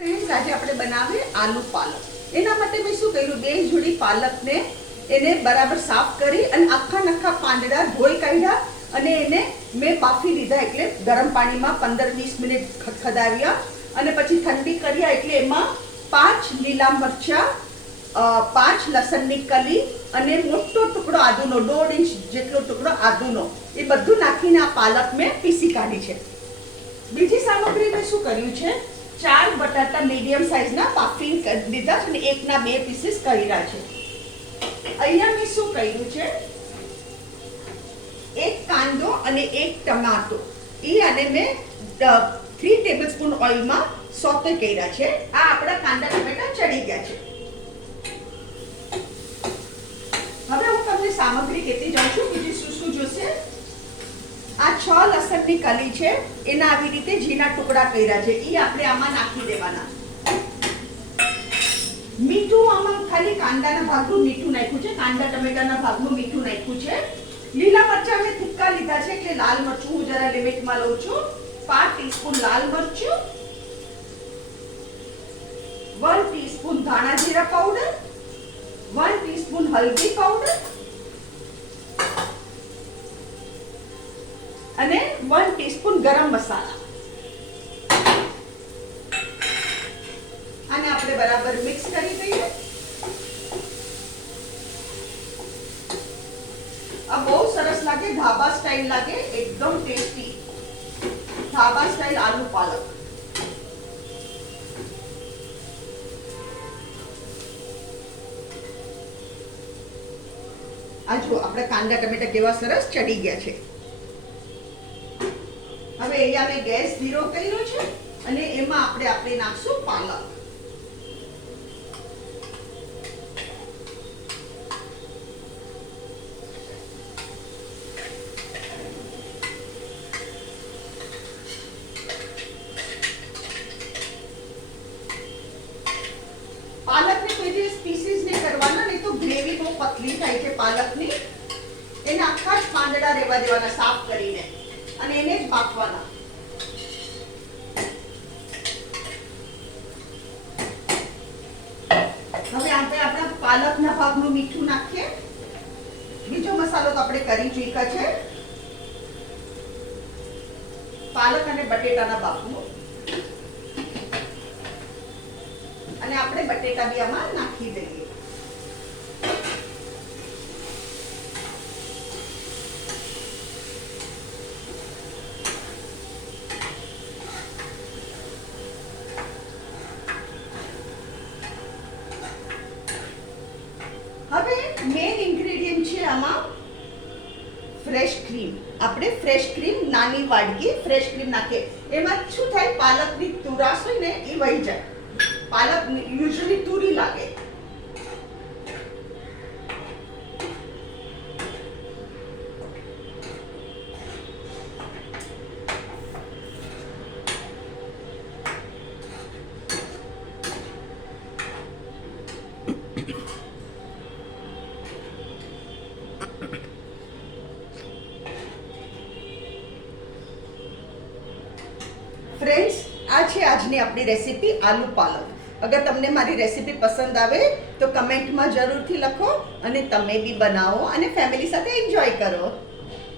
Friends, આજે આપણે બનાવીએ આલુ પાલક. એના માટે મેં શું કર્યું, 2 જોડી પાલકને એને બરાબર સાફ કરી અને આખા પાંદડા ધોઈ કાઢ્યા અને એને મેં બાફી લીધા. એટલે ગરમ પાણીમાં 15-20 મિનિટ ખદખદાવ્યા અને પછી ઠંડી કર્યા. એટલે એમાં 5 લીલા મરચા, 5 લસણની કલી અને મોટો ટુકડો આદુનો, 1.5 ઇંચ જેટલો ટુકડો આદુનો, એ બધું નાખીને આ પાલક મેં પીસી કાઢી છે. બીજી સામગ્રી મેં શું કર્યું છે, 4 બટાટા મીડિયમ સાઇઝના બાફી દીધા છે અને એકના 2 પીસીસ કર્યા છે. અહીંયા મેં શું કર્યું છે, 1 કાંદો અને 1 ટમાટો અને મેં 3 ટેબલસ્પૂન ઓઇલમાં સોતે કર્યા છે. આ આપણા કાંદા ટમેટા ચડી ગયા છે. હવે હું તમને સામગ્રી કહેતી જાઉં છું, બીજી શું જોશે. આ 6 લસણની કલી છે, એના આવી રીતે ઝીણા ટુકડા કર્યા છે, એ આપણે આમાં નાખી દેવાના. મીઠું આમાં ખાલી કાંદાના ભાગનું મીઠું નાખ્યું છે, કાંદા ટમેટાના ભાગનું મીઠું નાખ્યું છે. લીલા મરચા મેં તીખા લીધા છે એટલે લાલ મરચું હું જરા લિમિટમાં લઉં છું. 5 ટીસ્પૂન લાલ મરચું, 1 ટીસ્પૂન ધાણા જીરા પાવડર, 1 ટીસ્પૂન હલ્દી પાવડર અને 1 ટીસ્પૂન ગરમ મસાલા. આને આપણે બરાબર મિક્સ કરી દઈએ. આ બહુ સરસ લાગે, ધાબા સ્ટાઇલ લાગે, એકદમ ટેસ્ટી ધાબા સ્ટાઇલ આલુ પાલક. આ જો આપણે કાંદા ટમેટા કેવા સરસ ચડી ગયા છે. હવે અહીંયા મેં ગેસ ધીરો કર્યો છે અને એમાં આપણે નાખશું પાલક. પાલકને કોઈ દિવસ પીસીસ નહીં કરવાના, નહીં તો ગ્રેવી બહુ પતલી થાય છે પાલકની. એને આખા જ પાંદડા રહેવા દેવાના સાફ કરીને અને એને જ બાફવાના. હવે આપણે આપણા પાલકના ભાગનું મીઠું નાખીએ. બીજો મસાલો તો આપણે કરી ચૂક્યા છે, પાલક અને બટેટાના બાફનું. અને આપણે બટેટા બી આમાં નાખી દઈએ. હવે મેઇન ઇન્ગ્રેડિયન્ટ છે આમાં ફ્રેશ ક્રીમ. આપણે ફ્રેશ ક્રીમ, નાની વાડકી ફ્રેશ ક્રીમ નાખીએ. એમાં શું થાય, પાલકની તુરાશ હોય ને એ વહી જાય. પાલક યુઝ્યુઅલી તુરી લાગે. ફ્રેન્ડ્સ, આ છે આજની આપણી રેસીપી આલુ પાલક. અગર તમને મારી રેસીપી પસંદ આવે તો કમેન્ટમાં જરૂરથી લખો અને તમે બી બનાવો અને ફેમિલી સાથે એન્જોય કરો.